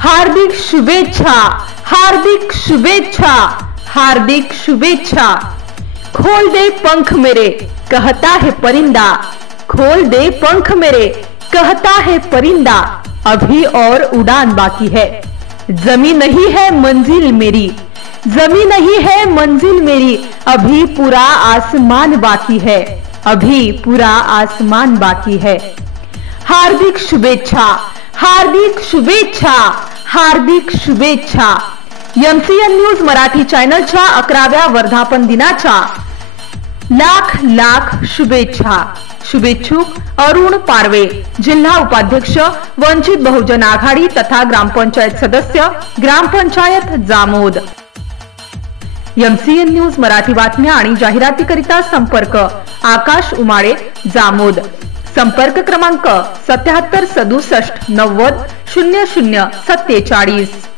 हार्दिक शुभेच्छा, हार्दिक शुभेच्छा, हार्दिक शुभेच्छा। खोल दे पंख मेरे कहता है परिंदा, खोल दे पंख मेरे कहता है परिंदा। अभी और उड़ान बाकी है, जमी नहीं है मंजिल मेरी, जमी नहीं है मंजिल मेरी। अभी पूरा आसमान बाकी है, अभी पूरा आसमान बाकी है। हार्दिक शुभेच्छा, हार्दिक शुभेच्छा, हार्दिक शुभेच्छा। MCN न्यूज मराठी चॅनलच्या 11व्या वर्धापन दिनाच्या लाख लाख शुभेच्छा। शुभेच्छुक अरुण पारवे, जिल्हा उपाध्यक्ष वंचित बहुजन आघाडी तथा ग्रामपंचायत सदस्य, ग्रामपंचायत जामोद। MCN न्यूज मराठी बातम्या आणि जाहिरातीकरिता संपर्क आकाश उमाळे, जामोद। संपर्क क्रमांक 77 67 90 00 47।